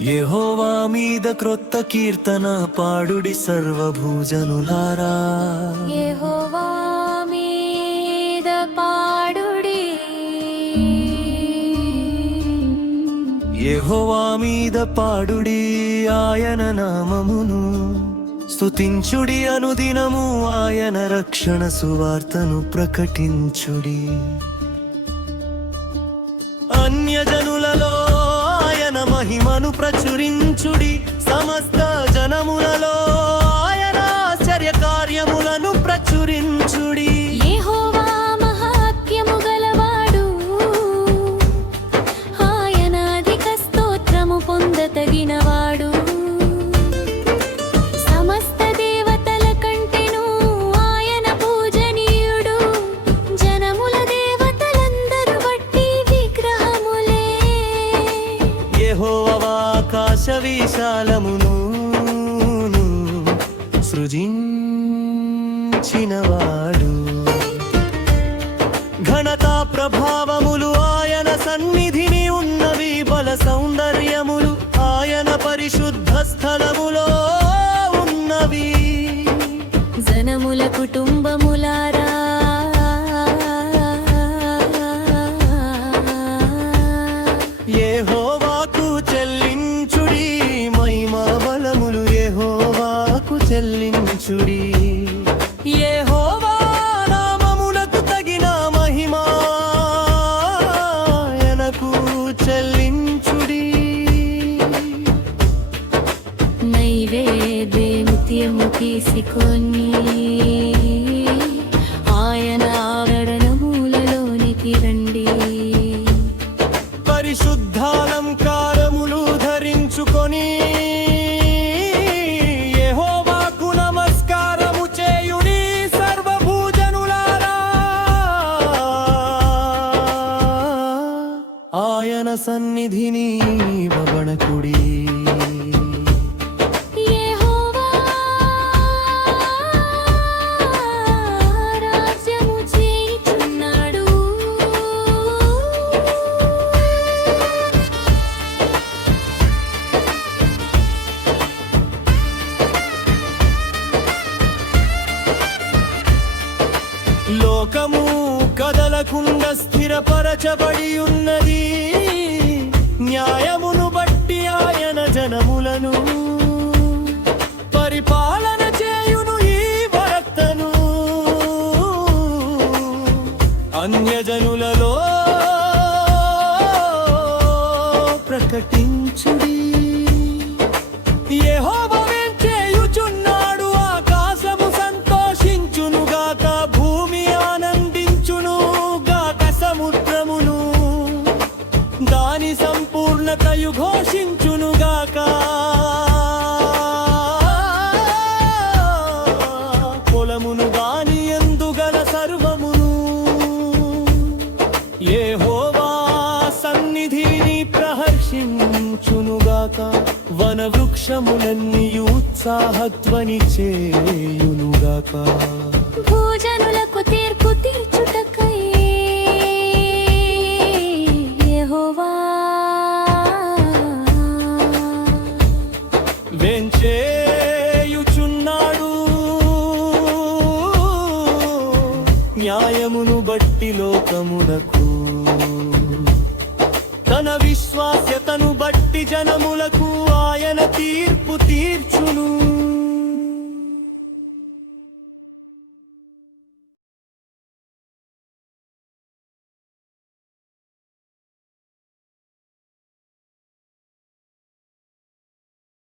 యెహోవా మీద క్రొత్త కీర్తన పాడుడి సర్వభూజనులారా. యెహోవా మీద పాడుడి, యెహోవా మీద పాడుడి, ఆయన నామమును స్తుతించుడి, అనుదినము ఆయన రక్షణ సువార్తను ప్రకటించుడి. అన్యజనులలో ఆయన మహిమను ప్రచురించుడి, సమస్త జనములలో ఆయన ఆశ్చర్య కార్యములను ప్రచురించుడి. యెహోవా మహాత్మ్యము గలవాడు, ఆయన అధిక స్తోత్రము పొందతగినవాడు. సమస్త దేవతల కంటెను ఆయన పూజనీయుడు, జనముల దేవతలందరూ బట్టి విగ్రహములే. యెహోవా ఆకాశ విశాలమును సృజించినవాడు, ఘనత ప్రభావములు ఆయన సన్నిధిని ఉన్నవి, బల సౌందర్యములు ఆయన పరిశుద్ధ స్థలములో ఉన్నవి. జనముల కుటుంబములారా, యెహోవాకు చెల్లించుడి, మహిమా బలములు యెహోవాకు చెల్లించుడి. యెహోవా నామమునకు తగిన మహిమ ఆయనకు చెల్లించుడి. నైవేద్యము తీసుకొని ఆయన ఆవరణములలోనికి రండి. పరిశుద్ధాలంకారములు ధరించుకొని యెహోవాకు నమస్కారము చేయుడి సర్వభూజనులారా. ఆయన సన్నిధిని వణకుడి. యెహోవా రాజ్యము చేయుచున్నాడు, లోకము కదలకుండా స్థిరపరచబడి ఉన్నది, న్యాయమును బట్టి ఆయన జనములను పరిపాలన చేయును. ఈ వార్తను అన్యజనులలో ప్రకటించుడి. యెహోవా చేయుచున్నాడు, ఆకాశము సంతోషించునుగాక, భూమి ఆనందించునుగాక, సముద్రమును దాని సంపూర్ణతయు ఘోషించునుగాక. పొలమును దాని యందు గల సర్వమును యెహోవా సన్నిధిని ప్రహర్షించునుగాక, వన వృక్షములన్నీ ఉత్సాహధ్వని చేయునుగాక. భూజనులకు తీర్పు తీర్చుటకై యెహోవా వెంచేయుచున్నాడు, న్యాయమును బట్టి లోకములకు, తన విశ్వాస్యతను బట్టి జనములకు ఆయన తీర్పు తీర్చు.